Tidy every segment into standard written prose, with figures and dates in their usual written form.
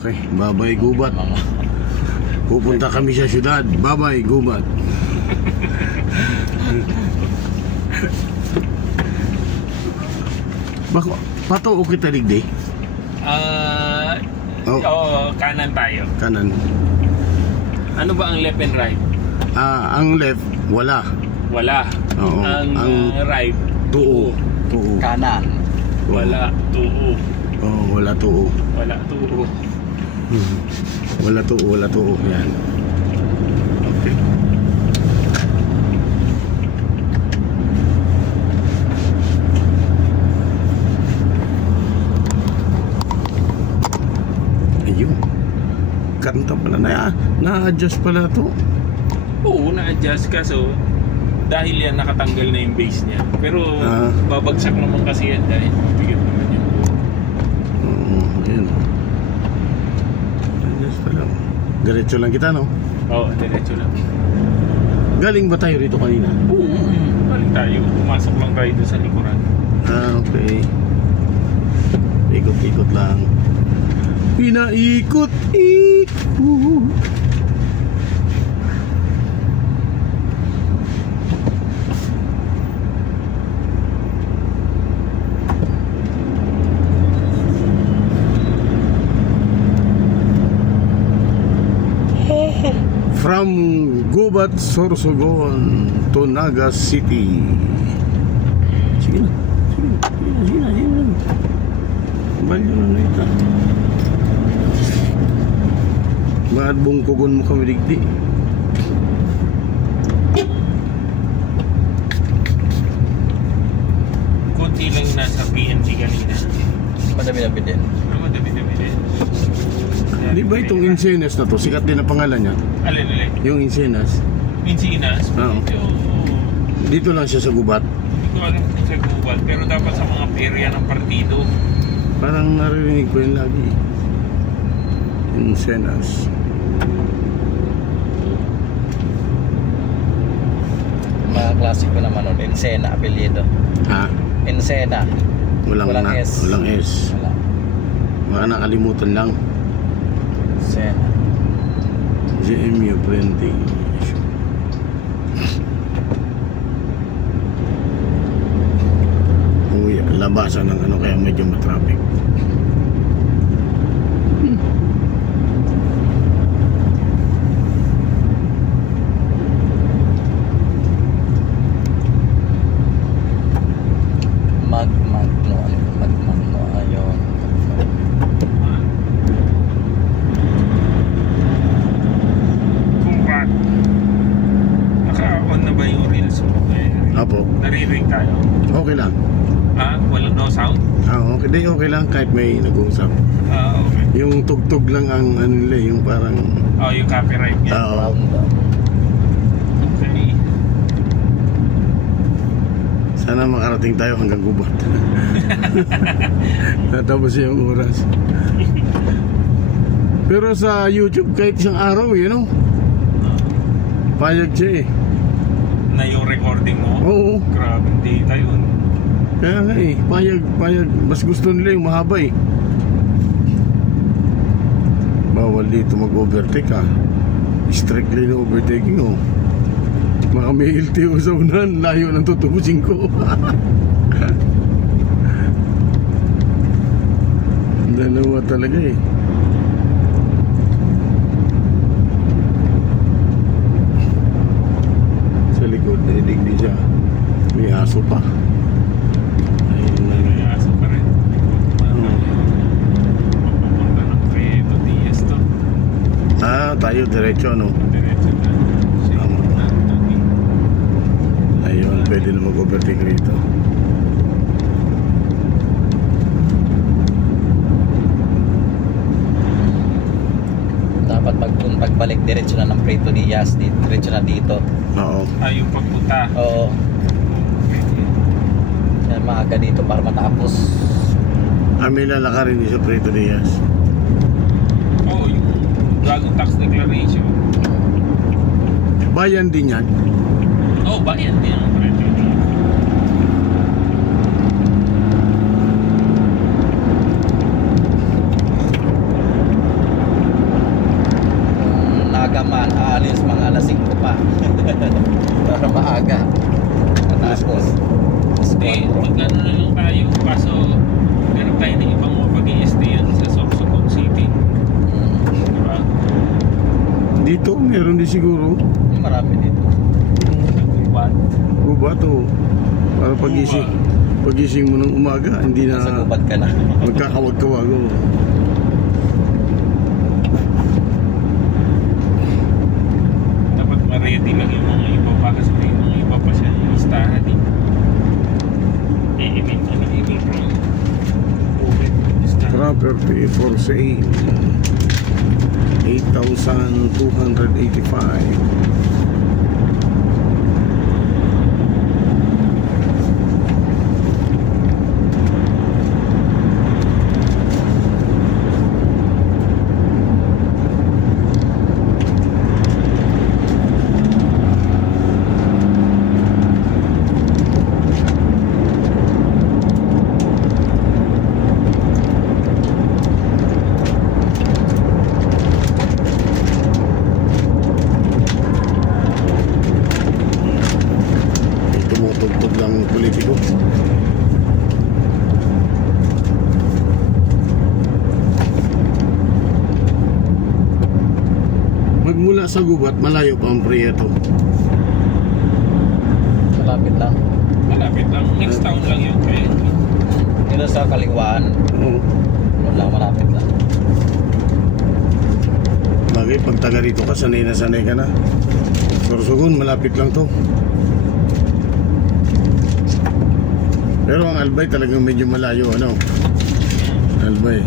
Okay, bye-bye Gubat. Pupunta kami sa syudad. Bye-bye Gubat. Bako, pato o kita digdi? Kanan tayo. Kanan. Ano ba ang left and right? Ang left, wala. Wala. Oo. Ang right, tuo. Kanan. wala. Tuo. Oo, wala tuo. Wala tuo. Wala tuo. Yan. Okay. Ayun. Kanta pala na-adjust pala to. Oo, na-adjust kaso dahil yan nakatanggal na yung base niya. Pero babagsak naman kasi yan dahil bigat naman yun. Oo, ayun. Adjust pala. Diretso lang kita, no? Oo, diretso lang. Galing ba tayo rito kanina? Oo, galing tayo. Pumasok lang tayo doon sa likuran. Okay. Ikot-ikot lang. Pinaikot-ikot. From Gubat, Sorsogon to Naga City. Sige na. Balik na ito. Bakit bungkugon mo kami digdi? Kunti lang nasa PNC kanina. Madami-dami din. Madami-dami din. Di ba itong Insenas na to? Sikat din ang pangalan niya. Alin? Yung Insenas. Insinas? Oo. Dito lang siya sa Gubat. Hindi ko alam kung sa Gubat, pero dapat sa mga area ng partido. Parang naririnig ko yun lagi. Insenas. Mga klasiko naman nun. Ensena, apelyido. Ha? Ensena. Walang S. Walang S. Wala. Baka nakalimutan lang. Ensena. GMU printing. Uy, labasan ng ano kaya medyo matraffic. Magmagno ayon. Kung ba naka-on na ba yung reels mo? Apo. Naririnig tayo? Okay lang. Walang no sound? Okay lang kahit may nag-uusap. Okay. Yung tugtog lang ang ano nila, yung parang Yung copyright niya. Round up. Okay. sana makarating tayo hanggang Gubat. Natapos yung oras. Pero sa YouTube kahit isang araw, payag siya Na yung recording mo? Oo. Grabe, data yun. Kaya nga payag. Mas gusto nila yung mahaba Bawal dito mag-overtake Strictly na overtaking Baka may LTO sa unan, layo ng tutubusin ko. Dalawa talaga Sa likod, digdi siya. May aso pa. May aso pa rin. Papunta ng Credo Diaz to. Tayo diretso, no? Diretso na. Ayun, pwede na mag-overtake rito. Dapat pagbalik diretso na ng Preto Diaz, diretso na dito. Oo. Yung pagpunta. Oo. Kaya maaga dito para matapos. May lalakarin din sa Preto Diaz. Yung Dragon Tax Declaration. Bayan din yan. Bayan din ang Preto. man, aalis mga alas 5 pa. Para maaga. Tapos, Hindi, mag-ano na lang tayo. Kaso, meron tayo na ibang mapag-i-stay yan sa Sorsogon City. Diba? Dito, meron din siguro. marami dito. Gubat. Gubat o. Para pagising mo ng umaga, hindi na Sa gubat ka na. magkakawag-kawag. Oh. Dapat ma-ready lang yung mga iba pa kasi may mga iba pa siya yung listahan eh. Unable from COVID listahan. Property for sale. 8,285. Tumutugtog lang ang politiko. Magmula sa gubat, malayo pa ang Prieto. Malapit lang. Malapit lang. Next town lang yun. Kaya Dito sa Kaliwaan, Oo. wala, malapit lang. Bagay, pag taga rito ka, sanay na sanay ka na. Sorsogon, malapit lang to. Pero ang Albay talagang medyo malayo, ano? Albay.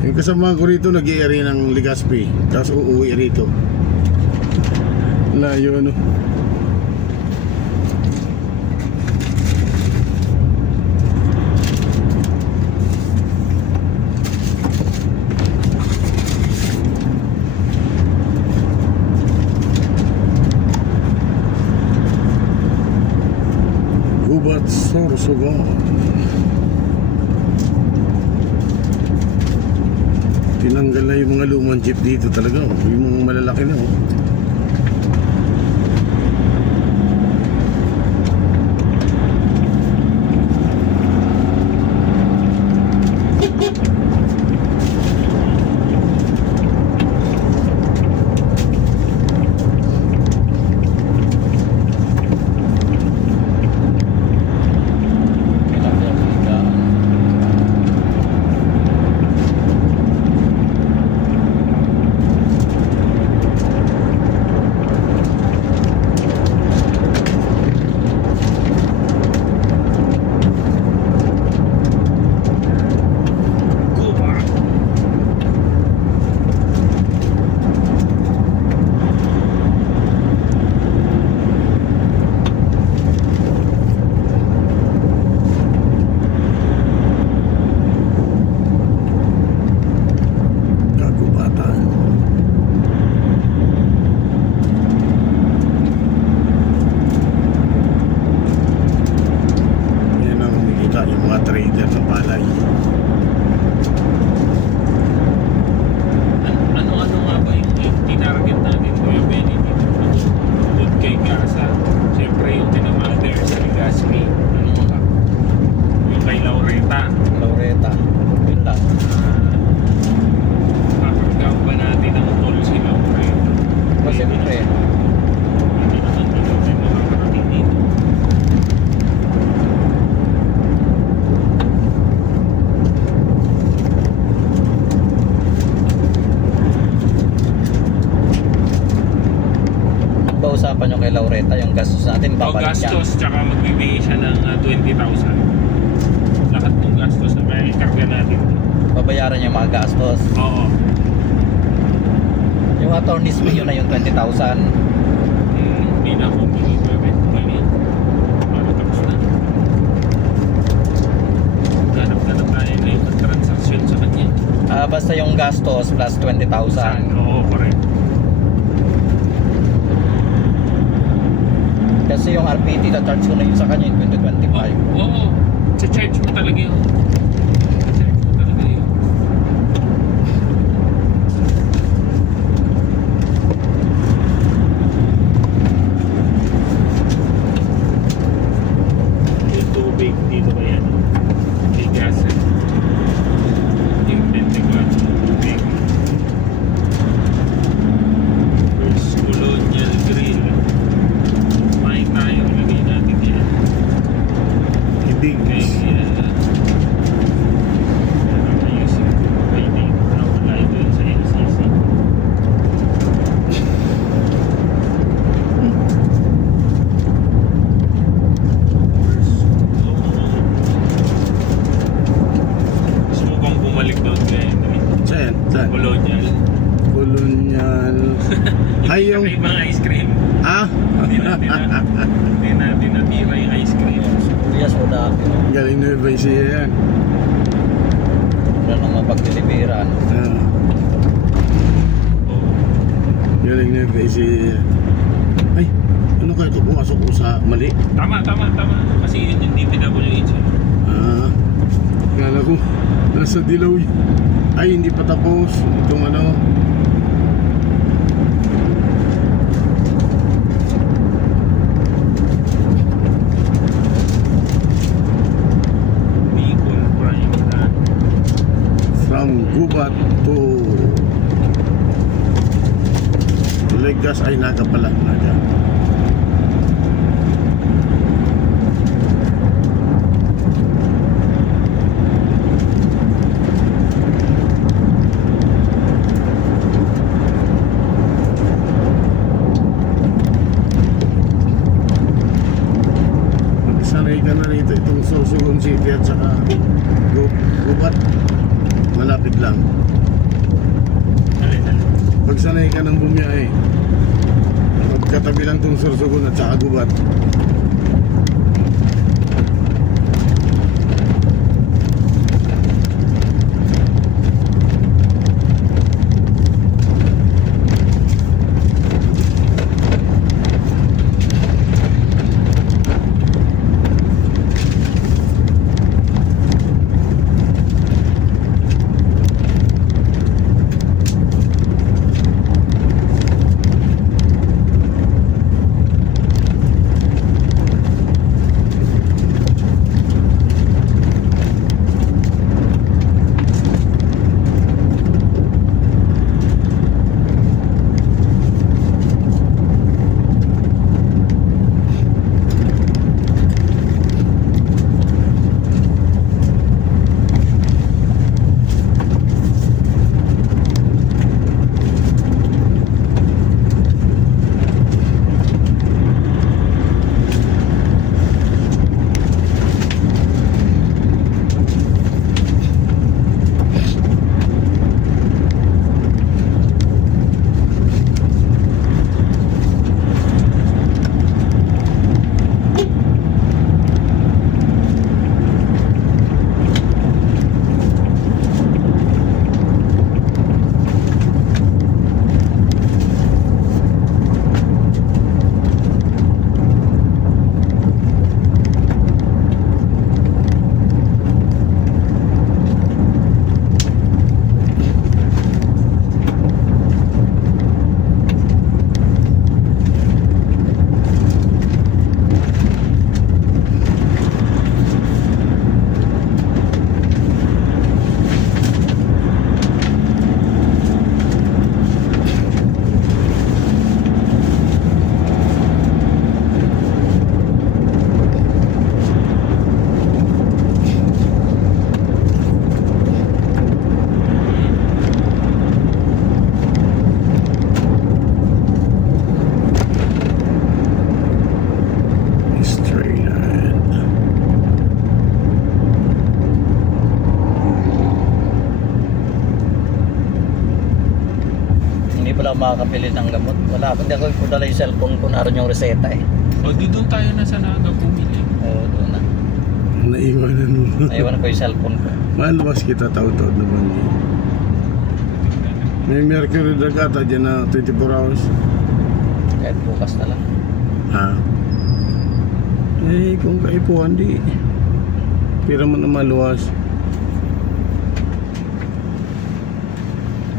Yung kasama ko rito, nag-i-area ng Legazpi. Tapos uuwi rito. Layo, ano? Gubat, Sorsogon. Tinanggal na yung mga lumang jeep dito talaga, oh. Yung mga malalaki na, oh. Yung mga trader ng palay. ano nga ba yung tinarget natin, Kuya Benny, dito? Bukod kay Gaza, siyempre yung tinamander sa Legazpi. Ano mo ba? Yung kay Laureta. Laureta. Yun lang. Kakagawa ba natin ang toll si Laureta? Kasi siyempre, Hindi naman tayo makakarating dito. usapan nyo kay Laureta yung gastos natin, O babalik niya. gastos, tsaka magbibigay siya ng 20,000. Lahat ng gastos na may karga natin. Babayaran niya yung mga gastos. Oo. Yung attorney's fee yun na yung 20,000. Hindi na ako pinipwede. Para tapos na. Ganap-ganap tayo na yung transaction sa kanya. Basta yung gastos plus 20,000. Oo, correct. Kasi yung RPT na charge ko na yun sa kanya yung 2025. Oo. Cha-charge mo talaga yun. Cha-charge mo talaga yun. Colonial. Colonial. Ay, yung... Ibang ice cream. Ah? Hindi na tinatira yung ice cream. Kuya, soda. Galing na ba siya yan? Wala nang mapagdeliveran. Ah, Oo. galing na ba siya. Ay, ano kaya ito? Pumasok ko sa mali. Tama. Kasi yun yung DPWH. Ah, kala ko nasa dilaw yun. Ay, hindi pa tapos itong ano. Bicol Prime Run. From Gubat to Legas. Ay, Naga pala. Naga. Sanay ka na rito itong Sorsogon City at saka Gubat. Malapit lang. Alin. Pag sanay ka ng bumiyahe, magkatabi lang itong Sorsogon at saka Gubat. Wala makakapili ng gamot. Wala, hindi ako dala yung cellphone ko, naroon yung reseta eh. O, di doon tayo na sa Naga bumili. Oo, doon na. Naiwanan mo. Naiwan ko yung cellphone ko. Malabas kita taon-taon naman eh. May Mercury drug ata dyan na 24 hours. Kahit bukas na lang. Ha? Eh, kung kaipuan di. Pira mo na maluwas.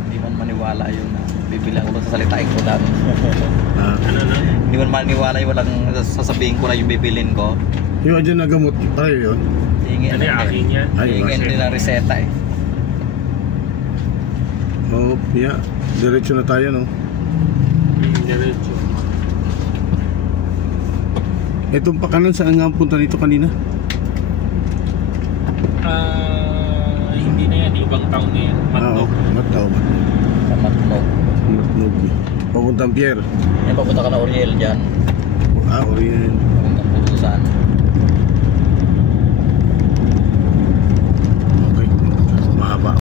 Hindi man maniwala yun na bibilang ko sa salitain ko lang. Ha? Ano na? Hindi man maniwala yung walang sasabihin ko na yung bibilin ko. Yung dyan na gamot, pareho yun. Hingin Ano yung akin yan? Ay, Hingin din ang reseta eh. Oh, yeah. Diretso na tayo, no? Diretso. Itong pakanan, saan nga ang punta dito kanina? Hindi na yan. Ibang town na yan. Matnog. Mataw. Sa Matnog. Matnog. Papuntang Pierre. May papunta ka na Oriel dyan. Ah, Orient. Papuntang Purusan.